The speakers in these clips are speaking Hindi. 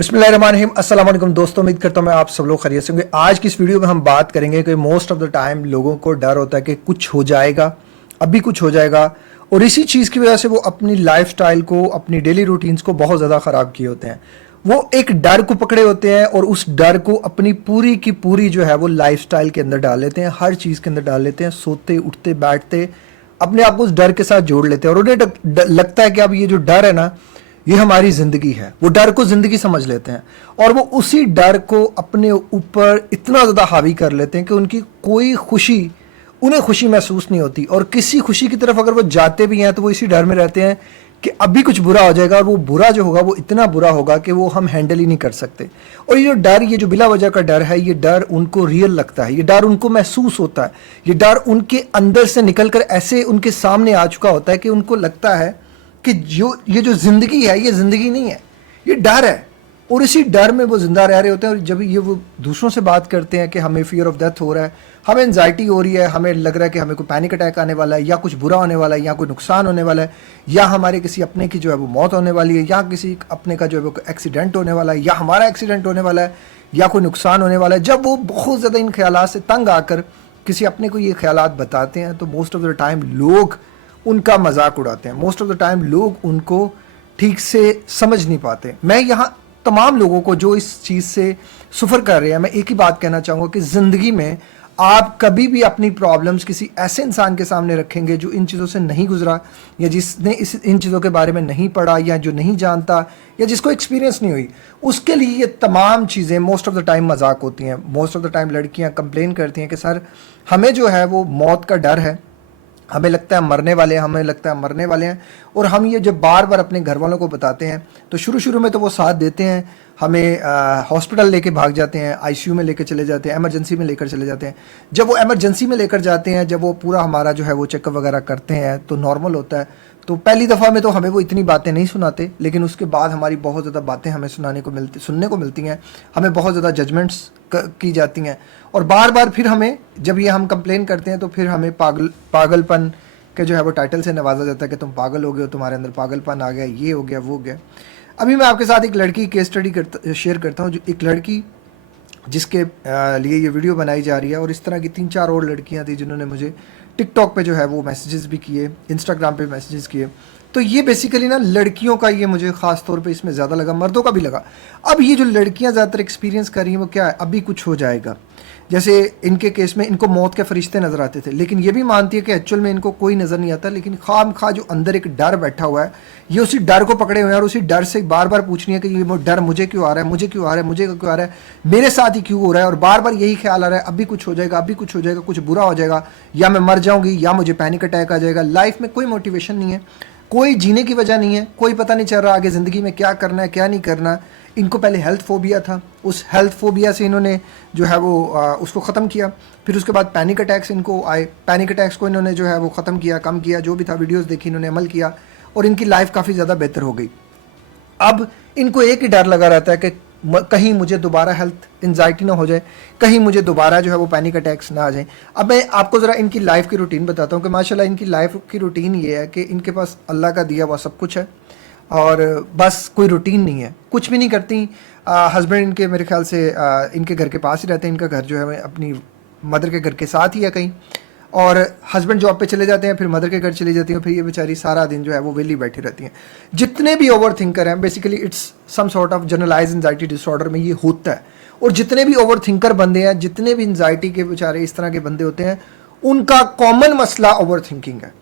बिस्मिल्लाहिर्रहमानिर्रहीम। अस्सलाम वालेकुम दोस्तों, उम्मीद करता हूँ मैं आप सब लोग खैरियत से होंगे। आज की इस वीडियो में हम बात करेंगे कि मोस्ट ऑफ द टाइम लोगों को डर होता है कि कुछ हो जाएगा, अभी कुछ हो जाएगा, और इसी चीज़ की वजह से वो अपनी लाइफस्टाइल को, अपनी डेली रूटीन्स को बहुत ज़्यादा ख़राब किए होते हैं। वो एक डर को पकड़े होते हैं और उस डर को अपनी पूरी की पूरी जो है वो लाइफस्टाइल के अंदर डाल लेते हैं, हर चीज़ के अंदर डाल लेते हैं। सोते उठते बैठते अपने आप को उस डर के साथ जोड़ लेते हैं और उन्हें लगता है कि अब ये जो डर है ना, ये हमारी जिंदगी है। वो डर को जिंदगी समझ लेते हैं और वो उसी डर को अपने ऊपर इतना ज़्यादा हावी कर लेते हैं कि उनकी कोई खुशी, उन्हें खुशी महसूस नहीं होती। और किसी खुशी की तरफ अगर वो जाते भी हैं तो वो इसी डर में रहते हैं कि अभी कुछ बुरा हो जाएगा, और वो बुरा जो होगा वो इतना बुरा होगा कि वो हम हैंडल ही नहीं कर सकते। और ये जो डर, ये जो बिला वजह का डर है, ये डर उनको रियल लगता है, ये डर उनको महसूस होता है, ये डर उनके अंदर से निकल कर ऐसे उनके सामने आ चुका होता है कि उनको लगता है कि ये जो ज़िंदगी है, ये ज़िंदगी नहीं है, ये डर है। और इसी डर में वो ज़िंदा रह रहे होते हैं। और जब ये वो दूसरों से बात करते हैं कि हमें फियर ऑफ डेथ हो रहा है, हमें एंजाइटी हो रही है, हमें लग रहा है कि हमें कोई पैनिक अटैक आने वाला है, या कुछ बुरा होने वाला है, या कोई नुकसान होने वाला है, या हमारे किसी अपने की जो है वो मौत होने वाली है, या किसी अपने का जो है वो एक्सीडेंट होने वाला है, या हमारा एक्सीडेंट होने वाला है, या कोई नुकसान होने वाला है, जब वो बहुत ज़्यादा इन ख्यालात से तंग आकर किसी अपने को ये ख्यालात बताते हैं तो मोस्ट ऑफ द टाइम लोग उनका मजाक उड़ाते हैं। मोस्ट ऑफ द टाइम लोग उनको ठीक से समझ नहीं पाते। मैं यहाँ तमाम लोगों को जो इस चीज़ से सफ़र कर रहे हैं, मैं एक ही बात कहना चाहूँगा कि ज़िंदगी में आप कभी भी अपनी प्रॉब्लम्स किसी ऐसे इंसान के सामने रखेंगे जो इन चीज़ों से नहीं गुजरा, या जिसने इन चीज़ों के बारे में नहीं पढ़ा, या जो नहीं जानता, या जिसको एक्सपीरियंस नहीं हुई, उसके लिए ये तमाम चीज़ें मोस्ट ऑफ द टाइम मजाक होती हैं। मोस्ट ऑफ द टाइम लड़कियाँ कंप्लेन करती हैं कि सर हमें जो है वो मौत का डर है, हमें लगता है मरने वाले हैं, हमें लगता है मरने वाले हैं। और हम ये जब बार बार अपने घर वालों को बताते हैं तो शुरू में तो वो साथ देते हैं, हमें हॉस्पिटल लेके भाग जाते हैं, आईसीयू में लेकर चले जाते हैं, एमरजेंसी में लेकर चले जाते हैं। जब वो एमरजेंसी में लेकर जाते हैं, जब वो पूरा हमारा जो है वो चेकअप वगैरह करते हैं तो नॉर्मल होता है। तो पहली दफ़ा में तो हमें वो इतनी बातें नहीं सुनाते, लेकिन उसके बाद हमारी बहुत ज़्यादा बातें हमें सुनने को मिलती हैं, हमें बहुत ज़्यादा जजमेंट्स की जाती हैं। और बार बार फिर हमें, जब ये हम कंप्लेन करते हैं तो फिर हमें पागलपन के जो है वो टाइटल से नवाजा जाता है कि तुम पागल हो गए हो, तुम्हारे अंदर पागलपन आ गया, ये हो गया, वो हो गया। अभी मैं आपके साथ एक लड़की केस स्टडी शेयर करता हूँ, जो एक लड़की जिसके लिए ये वीडियो बनाई जा रही है। और इस तरह की 3-4 और लड़कियाँ थी जिन्होंने मुझे टिकटॉक पे जो है वो मैसेजेस भी किए, इंस्टाग्राम पे मैसेजेस किए। तो ये बेसिकली ना लड़कियों का, ये मुझे ख़ास तौर पे इसमें ज़्यादा लगा, मर्दों का भी लगा। अब ये जो लड़कियां ज़्यादातर एक्सपीरियंस कर रही हैं वो क्या है, अभी कुछ हो जाएगा। जैसे इनके केस में इनको मौत के फरिश्ते नज़र आते थे, लेकिन ये भी मानती है कि एक्चुअल में इनको कोई नज़र नहीं आता, लेकिन खाम जो अंदर एक डर बैठा हुआ है, ये उसी डर को पकड़े हुए हैं और उसी डर से बार बार पूछनी है कि ये डर मुझे क्यों आ रहा है, मुझे क्यों आ रहा है, मुझे क्यों आ रहा है, मेरे साथ ही क्यों हो रहा है। और बार बार यही ख्याल आ रहा है अभी कुछ हो जाएगा, अभी कुछ हो जाएगा, कुछ बुरा हो जाएगा, या मैं मर जाऊँगी, या मुझे पैनिक अटैक आ जाएगा। लाइफ में कोई मोटिवेशन नहीं है, कोई जीने की वजह नहीं है, कोई पता नहीं चल रहा आगे ज़िंदगी में क्या करना है, क्या नहीं करना। इनको पहले हेल्थ फोबिया था, उस हेल्थ फोबिया से इन्होंने जो है वो उसको ख़त्म किया। फिर उसके बाद पैनिक अटैक्स इनको आए, पैनिक अटैक्स को इन्होंने जो है वो ख़त्म किया, कम किया, जो भी था वीडियोस देखी, इन्होंने अमल किया और इनकी लाइफ काफ़ी ज़्यादा बेहतर हो गई। अब इनको एक ही डर लगा रहता है कि कहीं मुझे दोबारा हेल्थ एंजाइटी ना हो जाए, कहीं मुझे दोबारा जो है वो पैनिक अटैक्स ना आ जाए। अब मैं आपको ज़रा इनकी लाइफ की रूटीन बताता हूँ कि माशाल्लाह इनकी लाइफ की रूटीन ये है कि इनके पास अल्लाह का दिया हुआ सब कुछ है और बस कोई रूटीन नहीं है, कुछ भी नहीं करती। हस्बैंड इनके मेरे ख्याल से इनके घर के पास ही रहते हैं, इनका घर जो है अपनी मदर के घर के साथ ही है कहीं, और हस्बैंड जॉब पे चले जाते हैं, फिर मदर के घर चली जाती हैं, फिर ये बेचारी सारा दिन जो है वो वेली बैठी रहती हैं। जितने भी ओवर थिंकर हैं, basically it's some sort of generalize anxiety disorder में ये होता है। और जितने भी ओवर थिंकर बंदे हैं, जितने भी एंजाइटी के बेचारे इस तरह के बंदे होते हैं, उनका कॉमन मसला ओवर थिंकिंग है।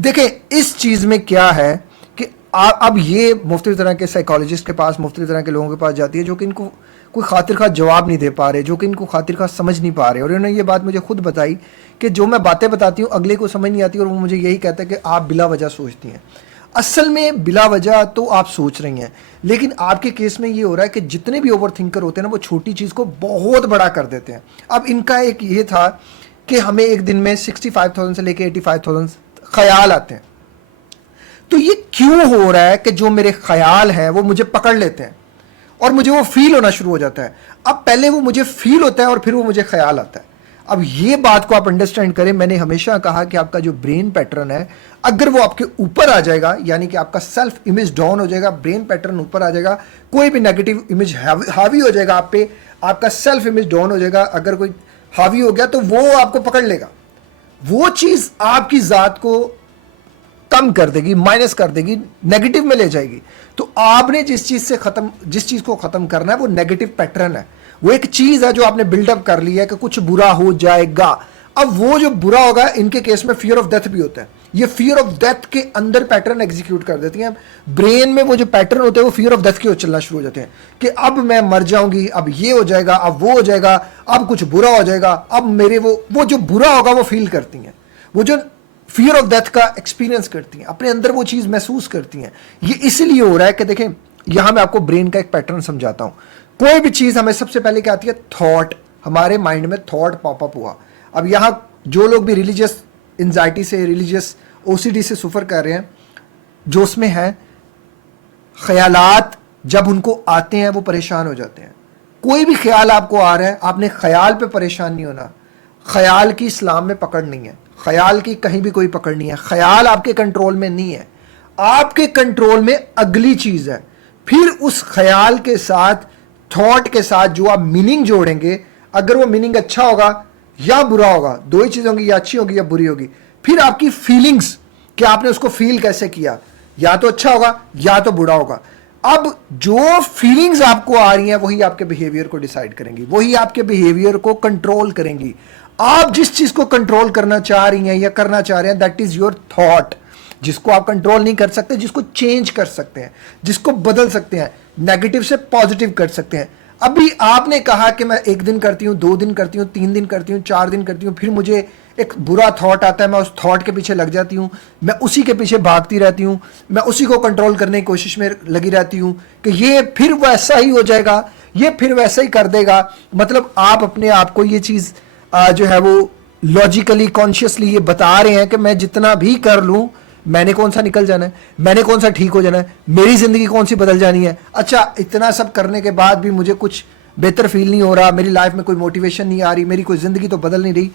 देखें इस चीज़ में क्या है कि अब ये मुख्तलिफ तरह के साइकोलॉजिस्ट के पास, मुख्तलिफ तरह के लोगों के पास जाती है जो कि इनको कोई खातिर खा जवाब नहीं दे पा रहे, जो कि इनको खातिर खा समझ नहीं पा रहे। और इन्होंने ये बात मुझे खुद बताई कि जो मैं बातें बताती हूँ अगले को समझ नहीं आती, और वो मुझे यही कहता है कि आप बिला वजह सोचती हैं। असल में बिला वजह तो आप सोच रही हैं, लेकिन आपके केस में ये हो रहा है कि जितने भी ओवर थिंकर होते हैं ना, वो छोटी चीज़ को बहुत बड़ा कर देते हैं। अब इनका एक ये था कि हमें एक दिन में 65,000 से लेकर 85,000 ख्याल आते हैं। तो ये क्यों हो रहा है कि जो मेरे ख्याल हैं वो मुझे पकड़ लेते हैं और मुझे वो फील होना शुरू हो जाता है। अब पहले वो मुझे फील होता है और फिर वो मुझे ख्याल आता है। अब ये बात को आप अंडरस्टैंड करें, मैंने हमेशा कहा कि आपका जो ब्रेन पैटर्न है अगर वो आपके ऊपर आ जाएगा, यानी कि आपका सेल्फ इमेज डाउन हो जाएगा, ब्रेन पैटर्न ऊपर आ जाएगा, कोई भी नेगेटिव इमेज हावी हो जाएगा आप पे, आपका सेल्फ इमेज डाउन हो जाएगा, अगर कोई हावी हो गया तो वो आपको पकड़ लेगा, वो चीज आपकी जात को कम कर देगी, माइनस कर देगी, नेगेटिव में ले जाएगी। तो आपने जिस चीज को खत्म करना है वो नेगेटिव पैटर्न है, वो एक चीज है जो आपने बिल्डअप कर लिया है कि कुछ बुरा हो जाएगा। अब वो जो बुरा होगा, इनके केस में फियर ऑफ डेथ भी होता है, ये फियर ऑफ डेथ के अंदर पैटर्न एग्जीक्यूट कर देती हैं ब्रेन में। वो जो पैटर्न होते हैं वो फियर ऑफ डेथ के चलना शुरू हो जाते हैं कि अब मैं मर जाऊंगी, अब ये हो जाएगा, अब वो हो जाएगा, अब कुछ बुरा हो जाएगा, अब मेरे वो जो बुरा होगा वो फील करती हैं, वो जो फियर ऑफ डेथ का एक्सपीरियंस करती हैं, अपने अंदर वो चीज महसूस करती हैं। ये इसलिए हो रहा है कि देखें, यहां मैं आपको ब्रेन का एक पैटर्न समझाता हूं। कोई भी चीज हमें सबसे पहले क्या आती है, थॉट, हमारे माइंड में थॉट पॉपअप हुआ। अब यहां जो लोग भी रिलीजियस एंजाइटी से, रिलीजियस ओसीडी से सफर कर रहे हैं, जो उसमें है, ख्यालात जब उनको आते हैं वो परेशान हो जाते हैं। कोई भी ख्याल आपको आ रहा है, आपने ख्याल पे परेशान नहीं होना। ख्याल की इस्लाम में पकड़ नहीं है, ख्याल की कहीं भी कोई पकड़ नहीं है, ख्याल आपके कंट्रोल में नहीं है, आपके कंट्रोल में अगली चीज है। फिर उस ख्याल के साथ, थॉट के साथ जो आप मीनिंग जोड़ेंगे, अगर वो मीनिंग अच्छा होगा या बुरा होगा, दो ही चीज होंगी, या अच्छी होगी या बुरी होगी। फिर आपकी फीलिंग्स, कि आपने उसको फील कैसे किया, या तो अच्छा होगा या तो बुरा होगा। अब जो फीलिंग्स आपको आ रही हैं वही आपके बिहेवियर को डिसाइड करेंगी, वही आपके बिहेवियर को कंट्रोल करेंगी। आप जिस चीज को कंट्रोल करना चाह रही हैं या करना चाह रहे हैं, दैट इज योर थॉट, जिसको आप कंट्रोल नहीं कर सकते, जिसको चेंज कर सकते हैं, जिसको बदल सकते हैं, नेगेटिव से पॉजिटिव कर सकते हैं। अभी आपने कहा कि मैं 1 दिन करती हूं, 2 दिन करती हूं, 3 दिन करती हूं, 4 दिन करती हूं, फिर मुझे एक बुरा थॉट आता है, मैं उस थॉट के पीछे लग जाती हूं, मैं उसी के पीछे भागती रहती हूं, मैं उसी को कंट्रोल करने की कोशिश में लगी रहती हूं कि ये फिर वैसा ही हो जाएगा, ये फिर वैसा ही कर देगा। मतलब आप अपने आप को ये चीज जो है वो लॉजिकली, कॉन्शियसली ये बता रहे हैं कि मैं जितना भी कर लूं, मैंने कौन सा निकल जाना है, मैंने कौन सा ठीक हो जाना है, मेरी जिंदगी कौन सी बदल जानी है। अच्छा, इतना सब करने के बाद भी मुझे कुछ बेहतर फील नहीं हो रहा, मेरी लाइफ में कोई मोटिवेशन नहीं आ रही, मेरी कोई जिंदगी तो बदल नहीं रही।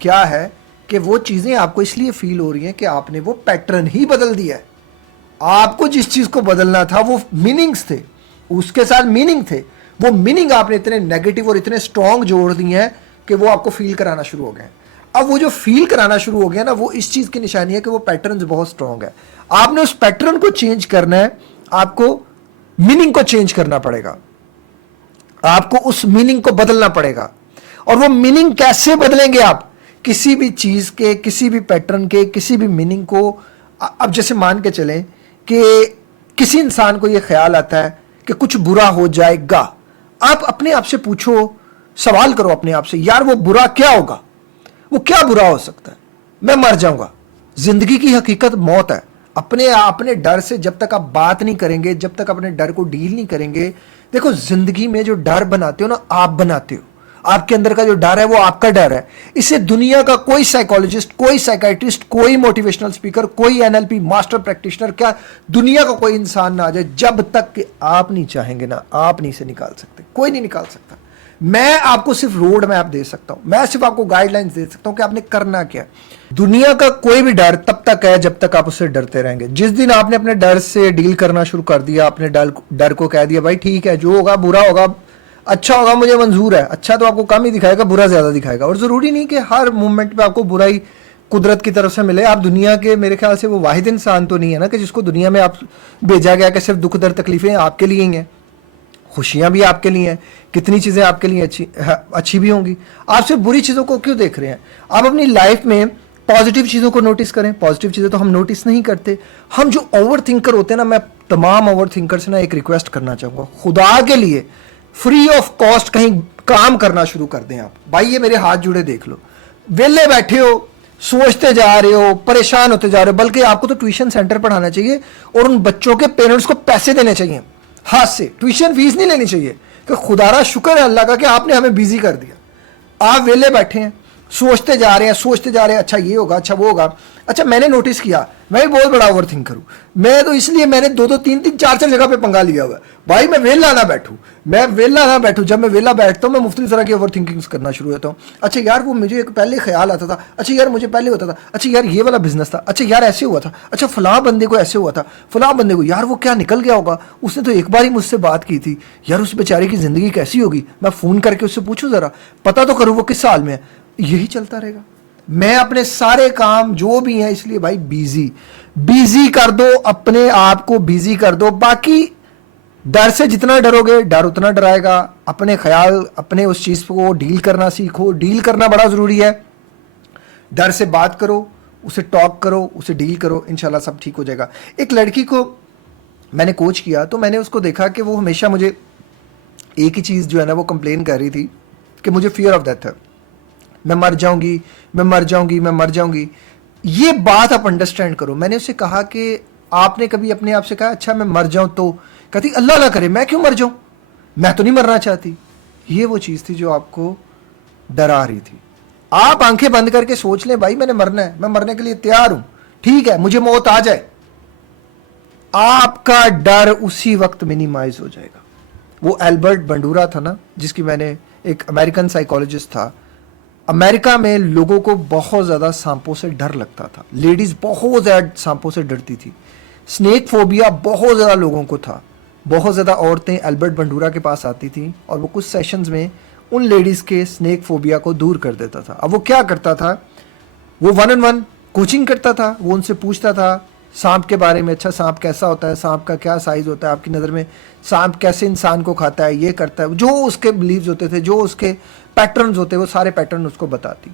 क्या है कि वो चीजें आपको इसलिए फील हो रही हैं कि आपने वो पैटर्न ही बदल दिया है। आपको जिस चीज को बदलना था वो मीनिंग्स थे, उसके साथ मीनिंग थे, वो मीनिंग आपने इतने नेगेटिव और इतने स्ट्रॉन्ग जोड़ दिए हैं कि वो आपको फील कराना शुरू हो गए। अब वो जो फील कराना शुरू हो गया ना, वो इस चीज की निशानी है कि वो पैटर्न बहुत स्ट्रॉन्ग है। आपने उस पैटर्न को चेंज करना है, आपको मीनिंग को चेंज करना पड़ेगा, आपको उस मीनिंग को बदलना पड़ेगा। और वो मीनिंग कैसे बदलेंगे आप, किसी भी चीज के, किसी भी पैटर्न के, किसी भी मीनिंग को। अब जैसे मान के चलें कि किसी इंसान को ये ख्याल आता है कि कुछ बुरा हो जाएगा, आप अपने आप से पूछो, सवाल करो अपने आप से, यार वो बुरा क्या होगा, वो क्या बुरा हो सकता है, मैं मर जाऊंगा। जिंदगी की हकीकत मौत है। अपने डर से जब तक आप बात नहीं करेंगे, जब तक अपने डर को डील नहीं करेंगे, देखो जिंदगी में जो डर बनाते हो ना, आप बनाते हो, आपके अंदर का जो डर है वो आपका डर है। इसे दुनिया का कोई साइकोलॉजिस्ट, कोई साइकाइट्रिस्ट, कोई मोटिवेशनल स्पीकर, कोई एनएलपी मास्टर प्रैक्टिशनर, क्या दुनिया का कोई इंसान ना आ जाए, जब तक कि आप नहीं चाहेंगे ना, आप नहीं से निकाल सकते, कोई नहीं निकाल सकता। मैं आपको सिर्फ रोड मैप दे सकता हूं, मैं सिर्फ आपको गाइडलाइंस दे सकता हूं कि आपने करना क्या। दुनिया का कोई भी डर तब तक है जब तक आप उससे डरते रहेंगे। जिस दिन आपने अपने डर से डील करना शुरू कर दिया, अपने डर को कह दिया भाई ठीक है, जो होगा बुरा होगा, अच्छा होगा मुझे मंजूर है, अच्छा तो आपको कम ही दिखाएगा, बुरा ज्यादा दिखाएगा। और जरूरी नहीं कि हर मूवमेंट पे आपको बुराई कुदरत की तरफ से मिले। आप दुनिया के, मेरे ख्याल से वो वाहिद इंसान तो नहीं है ना कि जिसको दुनिया में आप भेजा गया कि सिर्फ दुख दर्द तकलीफें आपके लिए ही हैं, खुशियां भी आपके लिए हैं, कितनी चीजें आपके लिए अच्छी भी होंगी। आप सिर्फ बुरी चीजों को क्यों देख रहे हैं? आप अपनी लाइफ में पॉजिटिव चीजों को नोटिस करें। पॉजिटिव चीजें तो हम नोटिस नहीं करते। हम जो ओवर थिंकर होते हैं ना, मैं तमाम ओवर थिंकर से ना एक रिक्वेस्ट करना चाहूंगा, खुदा के लिए फ्री ऑफ कॉस्ट कहीं काम करना शुरू कर दें। आप भाई, ये मेरे हाथ जुड़े देख लो, वेले बैठे हो, सोचते जा रहे हो, परेशान होते जा रहे हो, बल्कि आपको तो ट्यूशन सेंटर पढ़ाना चाहिए और उन बच्चों के पेरेंट्स को पैसे देने चाहिए हाथ से। ट्यूशन फीस नहीं लेनी चाहिए कि खुदारा शुक्र है अल्लाह का कि आपने हमें बिजी कर दिया। आप वेले बैठे हैं, सोचते जा रहे हैं, अच्छा ये होगा, अच्छा वो होगा। अच्छा मैंने नोटिस किया, मैं भी बहुत बड़ा ओवर थिंकर हूँ, मैं तो इसलिए मैंने 2-2 3-3 4-4 जगह पे पंगा लिया हुआ है भाई। मैं वेला ना बैठूं, जब मैं वेला बैठता हूँ मैं मुफ्तलिफ तरह की ओवर थिंकिंग्स करना शुरू होता हूँ। अच्छा यार वो मुझे एक पहले ख्याल आता था, अच्छा यार मुझे पहले होता था, अच्छा यार ये वाला बिजनेस था, अच्छा यार ऐसे हुआ था, अच्छा फलां बंदे को ऐसे हुआ था, फलां बंदे को यार वो क्या निकल गया होगा, उसने तो एक बार ही मुझसे बात की थी, यार उस बेचारे की ज़िंदगी कैसी होगी, मैं फ़ोन करके उससे पूछूं ज़रा, पता तो करूँ वो किस हाल में है। यही चलता रहेगा। मैं अपने सारे काम जो भी हैं, इसलिए भाई बिजी कर दो, अपने आप को बिजी कर दो। बाकी डर से जितना डरोगे डर उतना डराएगा। अपने ख्याल, अपने उस चीज़ को डील करना सीखो, डील करना बड़ा ज़रूरी है। डर से बात करो, उसे टॉक करो, उसे डील करो, इंशाल्लाह सब ठीक हो जाएगा। एक लड़की को मैंने कोच किया तो मैंने उसको देखा कि वो हमेशा मुझे एक ही चीज़ जो है ना वो कंप्लेन कर रही थी कि मुझे फियर ऑफ डेथ है, मैं मर जाऊंगी। ये बात आप अंडरस्टैंड करो। मैंने उससे कहा कि आपने कभी अपने आप से कहा अच्छा मैं मर जाऊं तो? कहती अल्लाह ना करे, मैं क्यों मर जाऊं, मैं तो नहीं मरना चाहती। ये वो चीज़ थी जो आपको डरा रही थी। आप आंखें बंद करके सोच लें भाई मैंने मरना है, मैं मरने के लिए तैयार हूं, ठीक है मुझे मौत आ जाए, आपका डर उसी वक्त मिनिमाइज हो जाएगा। वो एल्बर्ट बंडूरा था ना, जिसकी मैंने, एक अमेरिकन साइकोलॉजिस्ट था। अमेरिका में लोगों को बहुत ज़्यादा सांपों से डर लगता था, लेडीज़ बहुत ज़्यादा सांपों से डरती थी, स्नेक फोबिया बहुत ज़्यादा लोगों को था। बहुत ज़्यादा औरतें एल्बर्ट बंडूरा के पास आती थी और वो कुछ सेशंस में उन लेडीज़ के स्नेक फोबिया को दूर कर देता था। अब वो क्या करता था, वो 1-on-1 कोचिंग करता था, वो उनसे पूछता था सांप के बारे में, अच्छा सांप कैसा होता है, सांप का क्या साइज़ होता है आपकी नज़र में, सांप कैसे इंसान को खाता है, ये करता है, जो उसके बिलीव्स होते थे, जो उसके पैटर्न्स होते, वो सारे पैटर्न उसको बताती।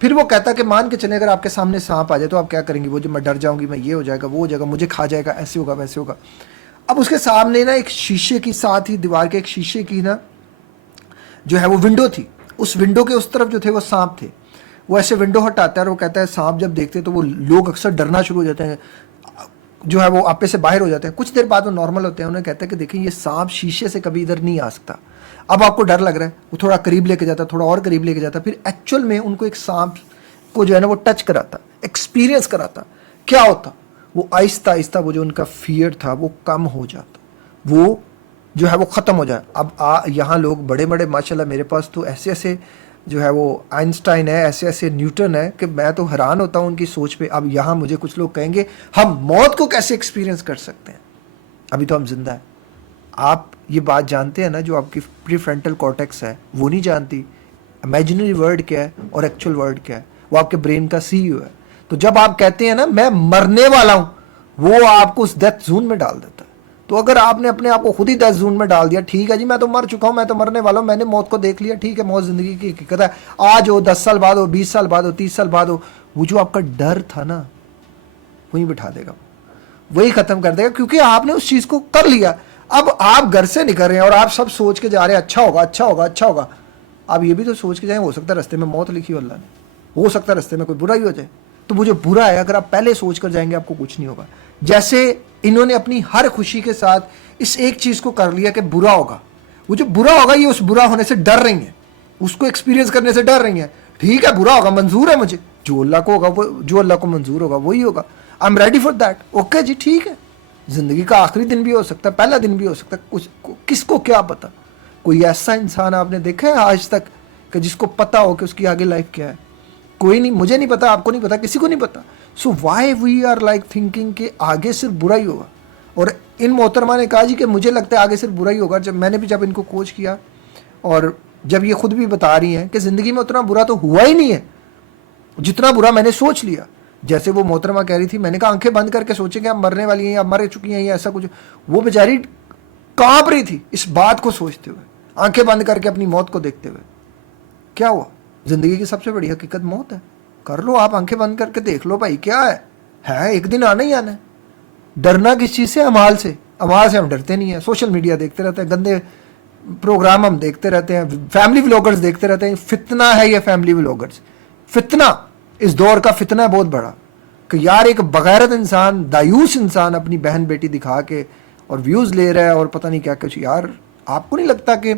फिर वो कहता कि मान के चले अगर आपके सामने सांप आ जाए तो आप क्या करेंगी? वो जो मैं डर जाऊंगी, मैं ये हो जाएगा, वो हो जाएगा, मुझे खा जाएगा, ऐसे होगा वैसे होगा। अब उसके सामने ना एक शीशे की, साथ ही दीवार के एक शीशे की ना जो है वो विंडो थी, उस विंडो के उस तरफ जो थे वो सांप थे। वो ऐसे विंडो हटाता है और वो कहता है सांप जब देखते तो वो लोग अक्सर डरना शुरू हो जाते हैं, जो है वो आपे से बाहर हो जाते हैं, कुछ देर बाद वो नॉर्मल होते हैं। उन्हें कहता है कि देखिए ये सांप शीशे से कभी इधर नहीं आ सकता। अब आपको डर लग रहा है, वो थोड़ा करीब लेके जाता, थोड़ा और करीब लेके जाता, फिर एक्चुअल में उनको एक सांप को जो है ना वो टच कराता, एक्सपीरियंस कराता। क्या होता, वो आहिस्ता आहिस्ता वो जो उनका फियर था वो कम हो जाता, वो जो है वो ख़त्म हो जाए। अब यहाँ लोग बड़े बड़े माशाल्लाह, मेरे पास तो ऐसे ऐसे जो है वो आइंस्टाइन है, ऐसे ऐसे न्यूटन है कि मैं तो हैरान होता हूँ उनकी सोच पे। अब यहाँ मुझे कुछ लोग कहेंगे हम मौत को कैसे एक्सपीरियंस कर सकते हैं, अभी तो हम जिंदा हैं। आप ये बात जानते हैं ना, जो आपकी प्रीफ्रंटल कॉर्टेक्स है वो नहीं जानती इमेजिनरी वर्ल्ड क्या है और एक्चुअल वर्ल्ड क्या है, वो आपके ब्रेन का सीईओ है। तो जब आप कहते हैं ना मैं मरने वाला हूँ, वो आपको उस डेथ जोन में डाल देता है। तो अगर आपने अपने आप को खुद ही डेथ जोन में डाल दिया, ठीक है जी मैं तो मर चुका हूँ, मैं तो मरने वाला हूँ, मैंने मौत को देख लिया, ठीक है मौत ज़िंदगी की हकीकत है, आज हो 10 साल बाद हो, 20 साल बाद हो, 30 साल बाद हो, वो जो आपका डर था ना वहीं बिठा देगा, वही ख़त्म कर देगा, क्योंकि आपने उस चीज़ को कर लिया। अब आप घर से निकल रहे हैं और आप सब सोच के जा रहे हैं अच्छा होगा, अच्छा होगा, अच्छा होगा। आप ये भी तो सोच के जाएं हो सकता है रास्ते में मौत लिखी हो अल्लाह ने, हो सकता है रास्ते में कोई बुरा ही हो जाए। तो वो जो बुरा है अगर आप पहले सोच कर जाएंगे आपको कुछ नहीं होगा। जैसे इन्होंने अपनी हर खुशी के साथ इस एक चीज़ को कर लिया कि बुरा होगा, वो जो बुरा होगा ये उस बुरा होने से डर रही हैं, उसको एक्सपीरियंस करने से डर रही हैं। ठीक है बुरा होगा, मंजूर है मुझे, जो अल्लाह को होगा वो, जो अल्लाह को मंजूर होगा वही होगा, I am ready for that, okay जी ठीक है। ज़िंदगी का आखिरी दिन भी हो सकता है, पहला दिन भी हो सकता है, कुछ किसको क्या पता। कोई ऐसा इंसान आपने देखा है आज तक कि जिसको पता हो कि उसकी आगे लाइफ क्या है? कोई नहीं, मुझे नहीं पता, आपको नहीं पता, किसी को नहीं पता। So why we are like thinking कि आगे सिर्फ बुरा ही होगा। और इन मोहतरमा ने कहा जी कि मुझे लगता है आगे सिर्फ बुरा ही होगा। जब इनको कोच किया और जब ये खुद भी बता रही हैं कि ज़िंदगी में उतना बुरा तो हुआ ही नहीं है जितना बुरा मैंने सोच लिया। जैसे वो मोहतरमा कह रही थी, मैंने कहा आंखें बंद करके सोचें कि आप मरने वाली हैं या मर चुकी हैं या ऐसा कुछ। वो बेचारी कांप रही थी इस बात को सोचते हुए, आंखें बंद करके अपनी मौत को देखते हुए। क्या हुआ, ज़िंदगी की सबसे बड़ी हकीकत मौत है। कर लो आप, आंखें बंद करके देख लो भाई क्या है एक दिन आना ही आना है। डरना किस चीज़ से? अमाल से। अमाल से हम डरते नहीं हैं, सोशल मीडिया देखते रहते हैं, गंदे प्रोग्राम हम देखते रहते हैं, फैमिली व्लॉगर्स देखते रहते हैं। फितना है ये फैमिली व्लॉगर्स, फितना, इस दौर का फितना है बहुत बड़ा कि यार एक बगैरत इंसान, दायूस इंसान अपनी बहन बेटी दिखा के और व्यूज़ ले रहा है और पता नहीं क्या कुछ। यार आपको नहीं लगता कि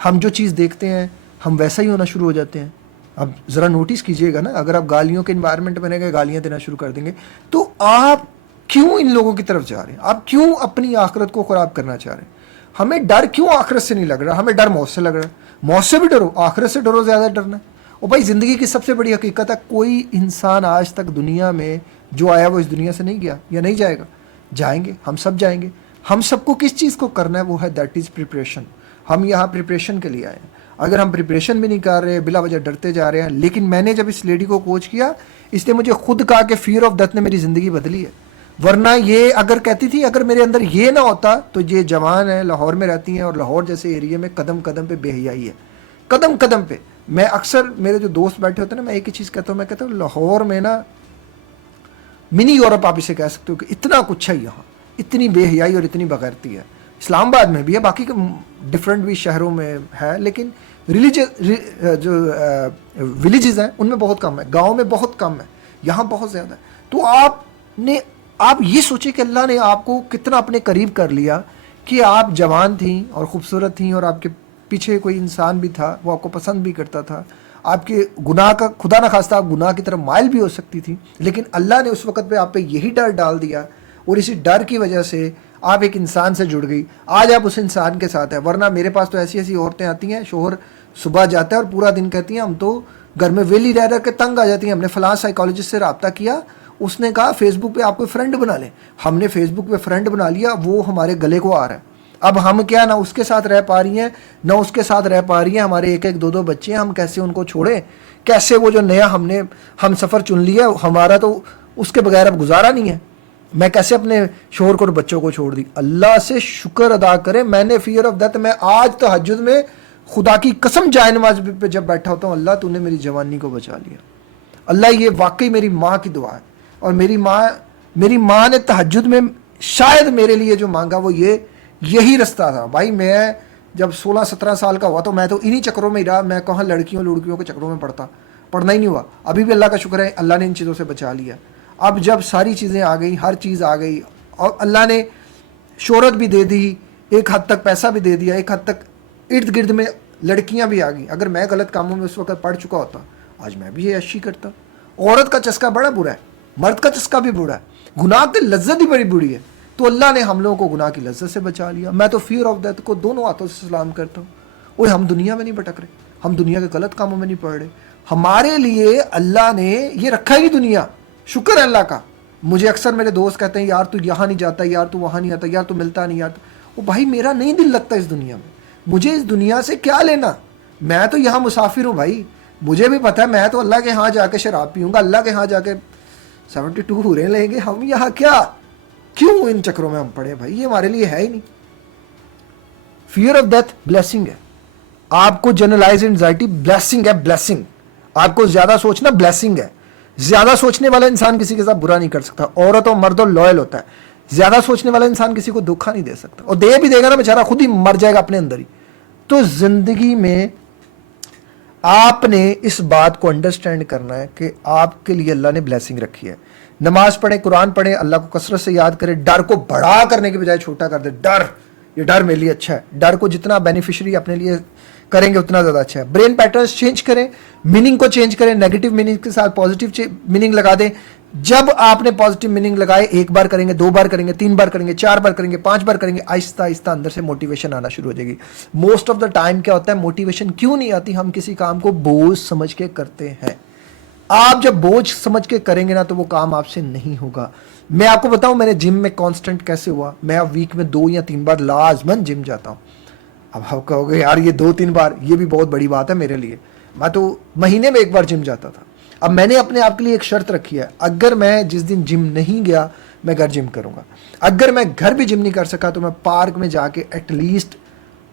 हम जो चीज़ देखते हैं हम वैसा ही होना शुरू हो जाते हैं? अब ज़रा नोटिस कीजिएगा ना, अगर आप गालियों के इन्वायरमेंट में रहेंगे, गालियाँ देना शुरू कर देंगे, तो आप क्यों इन लोगों की तरफ जा रहे हैं? आप क्यों अपनी आखिरत को ख़राब करना चाह रहे हैं? हमें डर क्यों आखिरत से नहीं लग रहा? हमें डर मौत से लग रहा है। मौत से भी डरो, आखिरत से डरो, ज़्यादा डरना है। और भाई ज़िंदगी की सबसे बड़ी हकीकत है, कोई इंसान आज तक दुनिया में जो आया वो इस दुनिया से नहीं गया या नहीं जाएगा। जाएंगे, हम सब जाएंगे। हम सबको किस चीज़ को करना है, वो है दैट इज़ प्रिपरेशन। हम यहाँ प्रिपरेशन के लिए आए हैं। अगर हम प्रिपरेशन भी नहीं कर रहे, बिला वजह डरते जा रहे हैं। लेकिन मैंने जब इस लेडी को कोच किया, इसने मुझे खुद कहा कि फियर ऑफ डेथ ने मेरी ज़िंदगी बदली है। वरना ये अगर कहती थी, अगर मेरे अंदर ये ना होता, तो ये जवान है, लाहौर में रहती हैं, और लाहौर जैसे एरिया में कदम कदम पे बेहयाई है, कदम कदम पे। मैं अक्सर, मेरे जो दोस्त बैठे होते हैं ना, मैं एक ही चीज़ कहता हूँ, मैं कहता हूँ लाहौर में ना मिनी यूरोप आप इसे कह सकते हो, कि इतना कुछ है यहाँ, इतनी बेहयाई और इतनी बगैरती है। इस्लामाबाद में भी है, बाकी के डिफरेंट भी शहरों में है, लेकिन जो विलेजेस हैं उनमें बहुत कम है, गांव में बहुत कम है, यहाँ बहुत ज़्यादा है। तो आप ये सोचिए कि अल्लाह ने आपको कितना अपने करीब कर लिया, कि आप जवान थी और ख़ूबसूरत थी, और आपके पीछे कोई इंसान भी था, वो आपको पसंद भी करता था। आपके गुनाह का, खुदा ना खास्ता, आप गुनाह की तरफ माइल भी हो सकती थी, लेकिन अल्लाह ने उस वक़्त पे आप पे यही डर डाल दिया, और इसी डर की वजह से आप एक इंसान से जुड़ गई। आज आप उस इंसान के साथ हैं। वरना मेरे पास तो ऐसी ऐसी औरतें आती हैं, शोहर सुबह जाता है और पूरा दिन कहती हैं हम तो घर में वेली रह रह के तंग आ जाती हैं, हमने फ़लाँ साइकोलॉजिस्ट से रब्ता किया, उसने कहा फेसबुक पे आप कोई फ्रेंड बना लें। हमने फेसबुक पे फ्रेंड बना लिया, वो हमारे गले को आ रहा है। अब हम क्या, ना उसके साथ रह पा रही हैं, ना उसके साथ रह पा रही हैं। हमारे एक एक दो दो बच्चे हैं, हम कैसे उनको छोड़ें? कैसे वो जो नया हम सफ़र चुन लिया, हमारा तो उसके बगैर अब गुजारा नहीं है। मैं कैसे अपने शोहर को और बच्चों को छोड़ दी? अल्लाह से शुक्र अदा करें, मैंने फियर ऑफ डेथ, मैं आज तहज्जुद में खुदा की कसम जाए नमाज पे जब बैठा होता हूँ, अल्लाह तूने मेरी जवानी को बचा लिया। अल्लाह, ये वाकई मेरी माँ की दुआ है। और मेरी माँ ने तहज्जुद में शायद मेरे लिए जो मांगा वो यही रास्ता था। भाई मैं जब 16-17 साल का हुआ तो मैं तो इन्हीं चक्करों में ही रहा। मैं कहाँ लड़कियों के चक्करों में पढ़ना ही नहीं हुआ। अभी भी अल्लाह का शुक्र है, अल्लाह ने इन चीज़ों से बचा लिया। अब जब सारी चीज़ें आ गई, हर चीज़ आ गई, और अल्लाह ने शोहरत भी दे दी, एक हद तक पैसा भी दे दिया, एक हद तक इर्द गिर्द में लड़कियां भी आ गई। अगर मैं गलत कामों में उस वक्त पड़ चुका होता, आज मैं भी ये अशी करता। औरत का चस्का बड़ा बुरा है, मर्द का चस्का भी बुरा है, गुनाह की लज्जत ही बड़ी बुरी है। तो अल्लाह ने हम लोगों को गुनाह की लज्जत से बचा लिया। मैं तो फियर ऑफ डेथ को दोनों हाथों से सलाम करता हूँ। और हम दुनिया में नहीं भटक रहे, हम दुनिया के गलत कामों में नहीं पड़ रहे। हमारे लिए अल्लाह ने ये रखा ही दुनिया, शुक्र है अल्लाह का। मुझे अक्सर मेरे दोस्त कहते हैं, यार तू यहाँ नहीं जाता, यार तू वहाँ नहीं आता, यार तू मिलता नहीं, यार वो भाई मेरा नहीं दिल लगता इस दुनिया में। मुझे इस दुनिया से क्या लेना? मैं तो यहाँ मुसाफिर हूँ भाई। मुझे भी पता है, मैं तो अल्लाह के यहाँ जाके शराब पीऊँगा, अल्लाह के यहाँ जाके 72 हुरे लेंगे। हम यहाँ क्या, क्यों इन चक्करों में हम पड़े भाई? ये हमारे लिए है ही नहीं। फियर ऑफ डेथ ब्लेसिंग है। आपको जनरलाइज एंजाइटी ब्लेसिंग है, ब्लेसिंग। आपको ज्यादा सोचना ब्लेसिंग है। ज्यादा सोचने वाला इंसान किसी के साथ बुरा नहीं कर सकता। औरत और मर्द और लॉयल होता है। ज्यादा सोचने वाला इंसान किसी को धोखा नहीं दे सकता, और दे भी देगा ना बेचारा खुद ही मर जाएगा अपने अंदर ही। तो जिंदगी में आपने इस बात को अंडरस्टैंड करना है कि आपके लिए अल्लाह ने ब्लेसिंग रखी है। नमाज पढ़े, कुरान पढ़े, अल्लाह को कसरत से याद करें, डर को बड़ा करने के बजाय छोटा कर दे। ये डर मेरे लिए अच्छा है। डर को जितना बेनिफिशियरी अपने लिए करेंगे उतना ज़्यादा अच्छा है। ब्रेन पैटर्न्स चेंज करें, मीनिंग को चेंज करें, नेगेटिव मीनिंग के साथ पॉजिटिव मीनिंग लगा दें। जब आपने पॉजिटिव मीनिंग लगाए, 1 बार करेंगे, 2 बार करेंगे, 3 बार करेंगे, 4 बार करेंगे, 5 बार करेंगे, आहिस्ता आहिस्ता अंदर से मोटिवेशन आना शुरू हो जाएगी। मोस्ट ऑफ द टाइम क्या होता है, मोटिवेशन क्यों नहीं आती? हम किसी काम को बोझ समझ के करते हैं। आप जब बोझ समझ के करेंगे ना, तो वो काम आपसे नहीं होगा। मैं आपको बताऊं, मैंने जिम में कांस्टेंट कैसे हुआ। मैं अब वीक में 2 या 3 बार लाजमन जिम जाता हूं। अब आप कहोगे यार ये 2-3 बार, ये भी बहुत बड़ी बात है मेरे लिए। मैं तो महीने में 1 बार जिम जाता था। अब मैंने अपने आप के लिए एक शर्त रखी है, अगर मैं जिस दिन जिम नहीं गया, मैं घर जिम करूंगा। अगर मैं घर भी जिम नहीं कर सका, तो मैं पार्क में जाके एटलीस्ट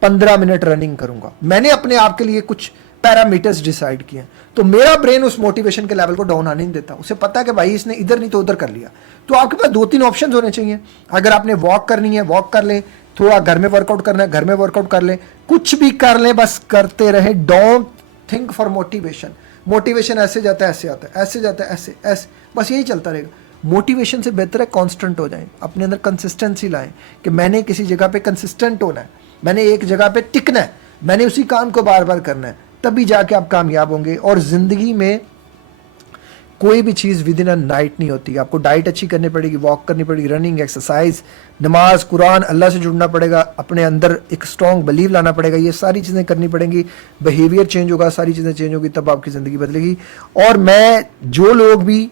15 मिनट रनिंग करूंगा। मैंने अपने आप के लिए कुछ पैरामीटर्स डिसाइड किए। तो मेरा ब्रेन उस मोटिवेशन के लेवल को डाउन आने नहीं देता। उसे पता है कि भाई इसने इधर नहीं तो उधर कर लिया। तो आपके पास 2-3 ऑप्शंस होने चाहिए। अगर आपने वॉक करनी है, वॉक कर लें। थोड़ा घर में वर्कआउट करना है, घर में वर्कआउट कर लें। कुछ भी कर लें, बस करते रहे। Don't think for motivation. Motivation ऐसे जाता है, ऐसे आता है, ऐसे जाता है, ऐसे ऐसे, बस यही चलता रहेगा। मोटिवेशन से बेहतर है कांस्टेंट हो जाएं, अपने अंदर कंसिस्टेंसी लाएं कि मैंने किसी जगह पे कंसिस्टेंट होना है, मैंने एक जगह पे टिकना है, मैंने उसी काम को बार बार करना है। तभी जाके आप कामयाब होंगे। और ज़िंदगी में कोई भी चीज़ विद इन अ नाइट नहीं होती। आपको डाइट अच्छी करनी पड़ेगी, वॉक करनी पड़ेगी, रनिंग, एक्सरसाइज, नमाज, कुरान, अल्लाह से जुड़ना पड़ेगा, अपने अंदर एक स्ट्रॉन्ग बिलीव लाना पड़ेगा, ये सारी चीज़ें करनी पड़ेंगी, बिहेवियर चेंज होगा, सारी चीज़ें चेंज होगी, तब आपकी ज़िंदगी बदलेगी। और मैं जो लोग भी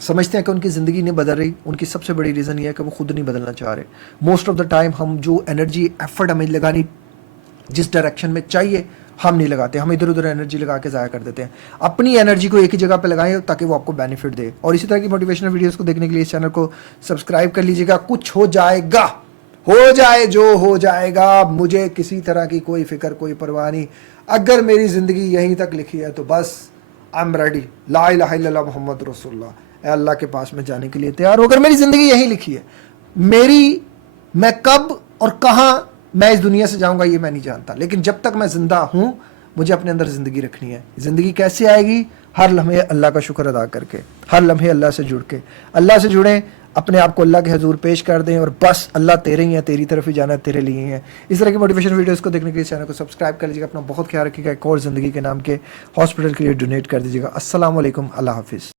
समझते हैं कि उनकी ज़िंदगी नहीं बदल रही, उनकी सबसे बड़ी रीज़न ये है कि वो खुद नहीं बदलना चाह रहे। मोस्ट ऑफ द टाइम हम जो एनर्जी एफर्ट हमें लगानी जिस डायरेक्शन में चाहिए हम नहीं लगाते, हम इधर उधर एनर्जी लगा के ज़ाया कर देते हैं। अपनी एनर्जी को एक ही जगह पे लगाएं ताकि वो आपको बेनिफिट दे। और इसी तरह की मोटिवेशनल वीडियोस को देखने के लिए इस चैनल को सब्सक्राइब कर लीजिएगा। कुछ हो जाएगा, हो जाए जो हो जाएगा, मुझे किसी तरह की कोई फिक्र, कोई परवाह नहीं। अगर मेरी ज़िंदगी यहीं तक लिखी है तो बस आई एम रेडी, ला इलाहा इल्लल्लाह मुहम्मद रसूलुल्लाह, अल्लाह के पास में जाने के लिए तैयार हूँ। अगर मेरी ज़िंदगी यहीं लिखी है, मैं कब और कहाँ मैं इस दुनिया से जाऊंगा ये मैं नहीं जानता, लेकिन जब तक मैं ज़िंदा हूँ मुझे अपने अंदर ज़िंदगी रखनी है। ज़िंदगी कैसे आएगी? हर लम्हे अल्लाह का शुक्र अदा करके, हर लम्हे अल्लाह से जुड़ के। अल्लाह से जुड़ें, अपने आप को अल्लाह के हजूर पेश कर दें और बस अल्लाह तेरे ही है, तेरी तरफ ही जाना है, तेरे लिए ही है। इस तरह की मोटिवेशन वीडियोस को देखने के लिए चैनल को सब्सक्राइब कर लीजिएगा। अपना बहुत ख्याल रखिएगा। एक और ज़िंदगी के नाम के हॉस्पिटल के लिए डोनेट कर दीजिएगा। अस्सलाम वालेकुम, अल्लाह हाफिज़।